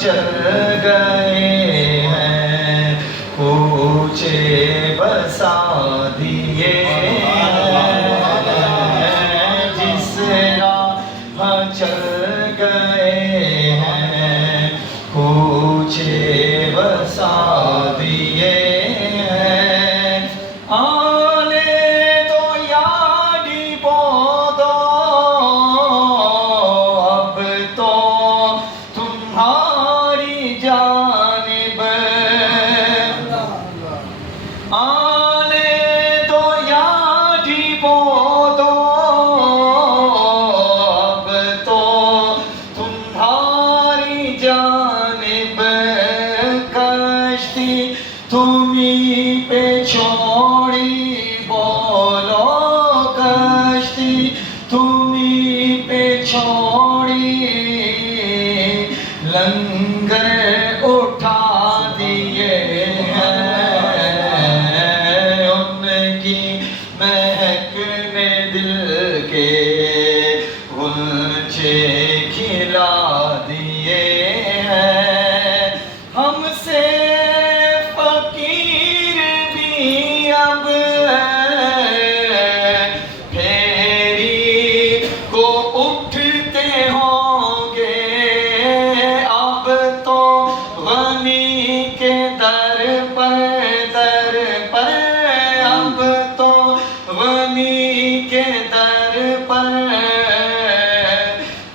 چل گئے ہیں، کوچے بسا دیے ہیں، جس راہ چل گئے ہیں، کوچے بسا دیے ہیں۔ آنے دو یادی بودو، اب تو تمہاری جانب، آنے دو یادی بودو، اب تو تمہاری جانب، کشتی تمہیں پہ چھوڑی، بولو کشتی تمہیں پہ چھوڑی، لنگر اٹھا دیے ہیں، ان کی مہک نے دل کے غنچے کھلا دیے ہیں۔ ہم سے فقیر بھی اب پھیری کو اٹھتے ہوں گے، اب تو غنی کے در پر، اب تو غنی کے در پر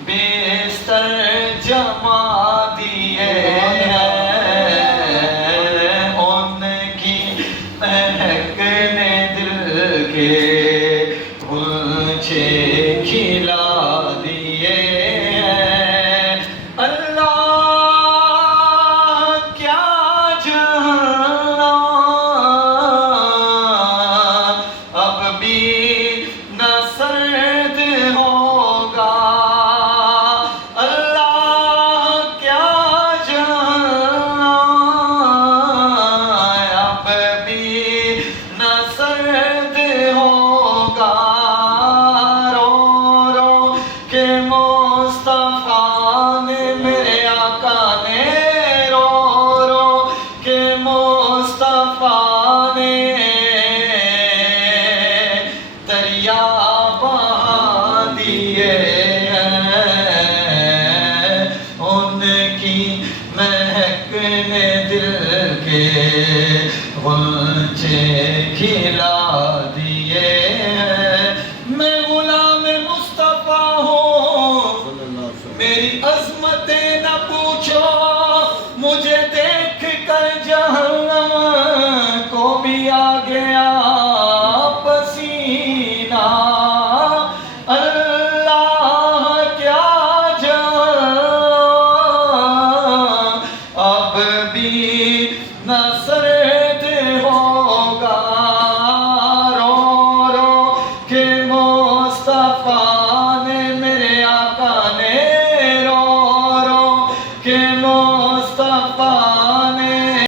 بستر جما دیے ہیں، ان کی مہک نے دل کے غنچے کھلا دیے ہیں۔ اللہ کیا جہاں اب بھی نہ سرد ہوگا، اللہ کیا جہاں اب بھی نہ سرد ہوگا، رو رو کے مصطفیٰ نے، میرے آقا نے، رو رو کے مصطفیٰ نے دریا بہا دیے ہیں، ان کی مہک نے دل کے غنچے کھلا دیے ہیں۔ میں غلام مصطفیٰ ہوں، میری عظمتیں نہ پوچھو، مجھے دیکھ کر جہنم کو بھی آ گیا پسینہ، اللہ کیا جہاں اب بھی نہ سرد ہوگا، رو رو کے مصطفیٰ نے، میرے آقا نے، رو رو کے مصطفیٰ